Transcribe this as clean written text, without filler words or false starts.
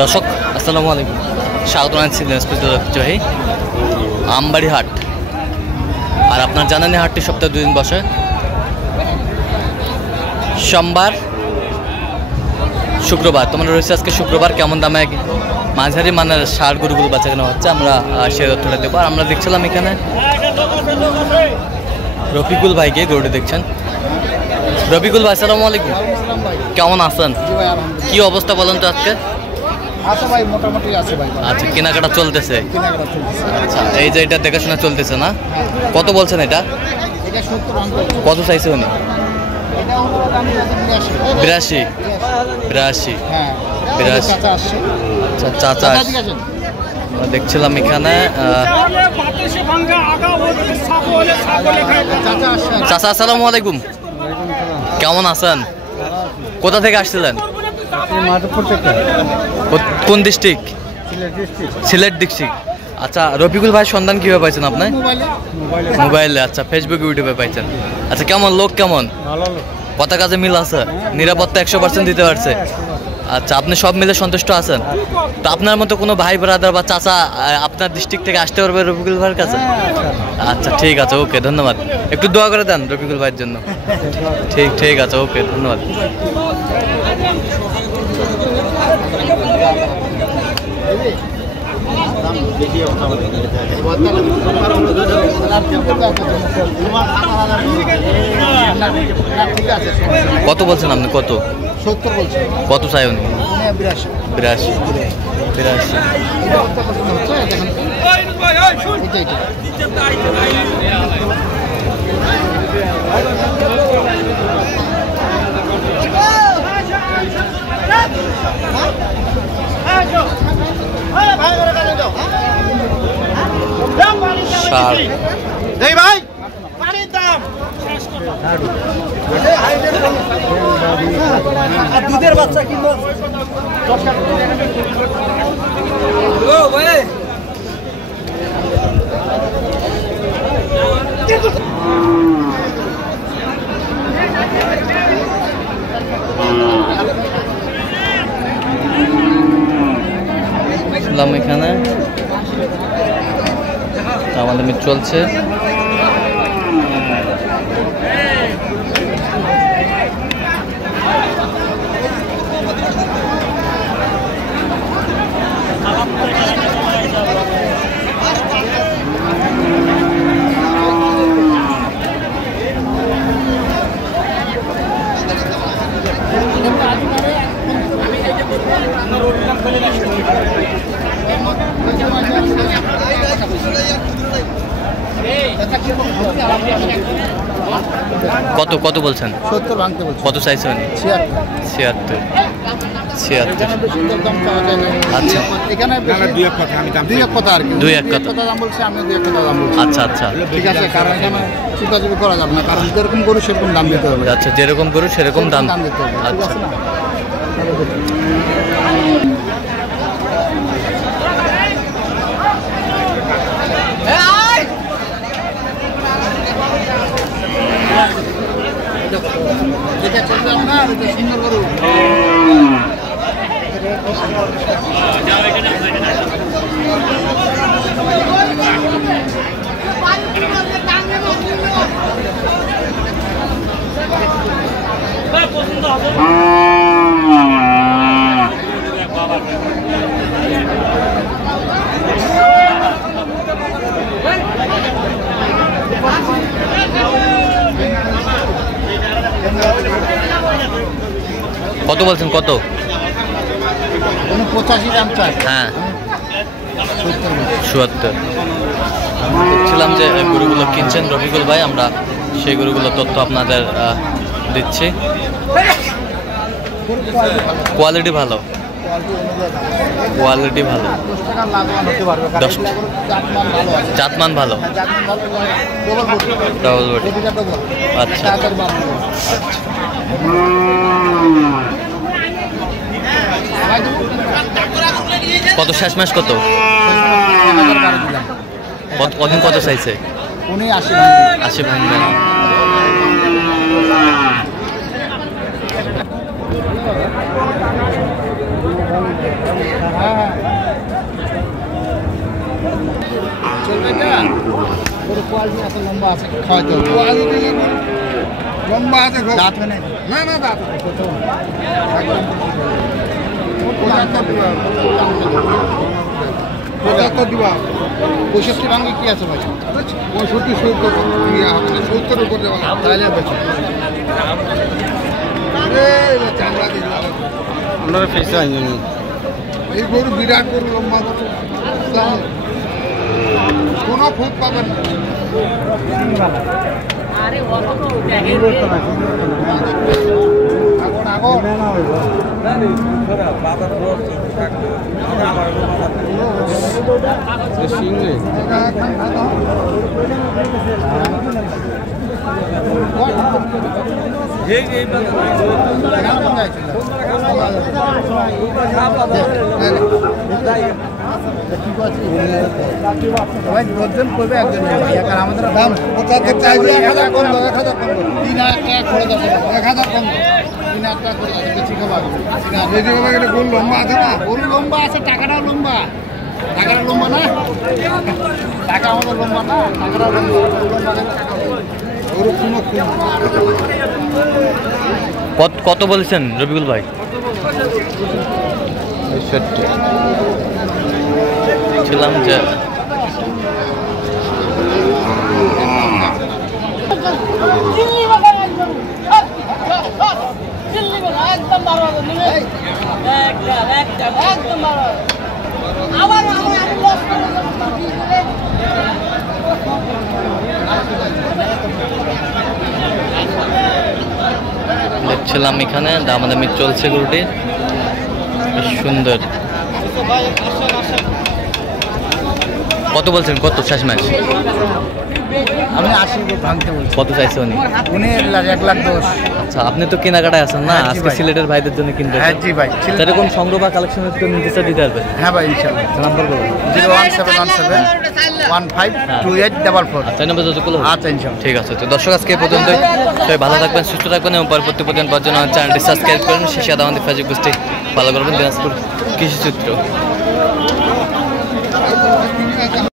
দর্শক আসসালামু আলাইকুম, স্বাগত জানাচ্ছি ঐতিহ্যবাহী আমবাড়ি হাট। আর আপনার জানেন এই হাটটি সপ্তাহে 2 দিন বসে, সোমবার শুক্রবার। তোমরা রয়েছে আজকে শুক্রবার। কেমন দামে মাঝারি মানের ষাঁড় গরুগুলো বেচা কেনা হচ্ছে আমরা সে তথ্যটা দেবো। আর আমরা দেখছিলাম এখানে রফিকুল ভাইকে গরুটি দেখছেন। রফিকুল ভাই আসসালামু আলাইকুম, কেমন আছেন? কি অবস্থা বলেন তো আজকে? আচ্ছা, কেনাকাটা চলতেছে। আচ্ছা, এই যে এটা দেখাশোনা চলতেছে না? কত বলছেন এটা? কত চাইছে উনি? 82। আচ্ছা, চাচা দেখছিলাম এখানে। চাচা আসসালামু আলাইকুম, কেমন আছেন? কোথা থেকে আসছিলেন? কোন ডিস্ট্রিক্ট? সিলেট ডিস্ট্রিক্ট। আচ্ছা, রফিকুল ভাই সন্ধান কিভাবে পাইছেন আপনি? মোবাইলে। আচ্ছা, ফেসবুকে ইউটিউবে পাইছেন। আচ্ছা, কেমন লোক? কেমন কথা কাজে মিল আছে? নিরাপত্তা 100% দিতে পারছে? আচ্ছা, আপনি সব মিলে সন্তুষ্ট আছেন? তো আপনার মতো কোনো ভাই ব্রাদার বা চাচা আপনার ডিস্ট্রিক্ট থেকে আসতে পারবে রফিকুল ভাইয়ের কাছে? আচ্ছা, ঠিক আছে, ওকে, ধন্যবাদ। একটু দোয়া করে দেন রফিকুল ভাইয়ের জন্য। ঠিক আছে, ওকে, ধন্যবাদ। কত বলছেন আপনি? কত? 70 বলছেন। কত চাই উনি? 82। ভাই দুধের বাচ্চা কিনবো। এখানে আমাদের মিট চলছে। কত কত বলছেন? 70 ভাঙতে বলছেন। কত চাইছে উনি? 76। আচ্ছা, এখানে দুই এক কথা আর কি। দুই এক কথা দাম বলছি, আমি 2 এক কথা দাম বলছি। আচ্ছা, ঠিক আছে, কারণ এখানে চিন্তাচুপি করা যাবে না, কারণ যেরকম গরু সেরকম দাম দিতে হবে। আচ্ছা, যেরকম গরু সেরকম দাম দিতে হবে। আচ্ছা, যেটা চলবে আপনার সুন্দর গরু। কত বলছেন? কত? 85 দাম চাই। হ্যাঁ, 77। দেখছিলাম যে গরুগুলো কিনছেন রফিকুল ভাই, আমরা সেই গরুগুলোর তথ্য আপনাদের দিচ্ছি। কোয়ালিটি ভালো। 10 জাতমান ভালো। Double body. আচ্ছা, কত শেষ মাস? কত কদিন? কত চাইছে? 80 ভাঙবেন। কোয়ালিটি এত লম্বা আছে হয়তো কোয়ালিটি লম্বা আছে খুব। দাঁত হয় না না না দাঁত পঁচাত্তর দিবা 65 ভাঙে কি আছে ভাই 65 70 ইয়ে হবে না 70 উপর দেওয়া তাহলে বেশি চামড়া দিয়ে দিলাম। আপনারা ফেসে আইনি এই গরু বিরাট গরু লম্বা গরু কোনো খুঁত পাবেন না। এখন দশজন করবে একজন আমাদের দাম 75 চাইবে 1000 কম দাও 1000 কম দাও 3000 টাকা করে দেবো 1000 কম দাও 3000 টাকা করে দেবো বেশি খাবার যদি বাবা এটা গরু লম্বা আছে না গরু লম্বা আছে টাকাটাও লম্বা টাকাটা লম্বা না টাকা আমাদের লম্বা না টাকাটাও লম্বা গরু কোনো কত বলেছেন রবিকুল ভাই? 65 ছিলাম যে দেখছিলাম এখানে দামাদামি চলছে গরুটি বেশ সুন্দর। কত বলছেন? কত শেষ ম্যাচ? আমি 80 ভাঙতে বলছি কত চাইছে উনি? উনি 1,10,000 আচ্ছা, আপনি তো কেনাকাটায় আছেন না, হ্যাঁ জি আজকে ভাই। সিলেটের ভাইদের জন্য কিনবেন। হ্যাঁ জি ভাই সেরকম সংগ্রহ বা কালেকশনের তো নির্দেশটা দিতে পারবেন। হ্যাঁ ভাই ইনশাআল্লাহ নাম্বার বলুন। 01717 1528 আচ্ছা, এই নম্বর যতগুলো হবে। আচ্ছা ইনশাআল্লাহ ঠিক আছে, তো দর্শক আজকে এই পর্যন্ত। সবাই ভালো থাকবেন, সুস্থ থাকবেন এবং পরবর্তী পর্যন্ত পাওয়ার জন্য চ্যানেলটি সাবস্ক্রাইব করুন। শেষে আমাদের ফেসবুক পেজটি ফলো করবেন, দিনাজপুর কৃষিচিত্র।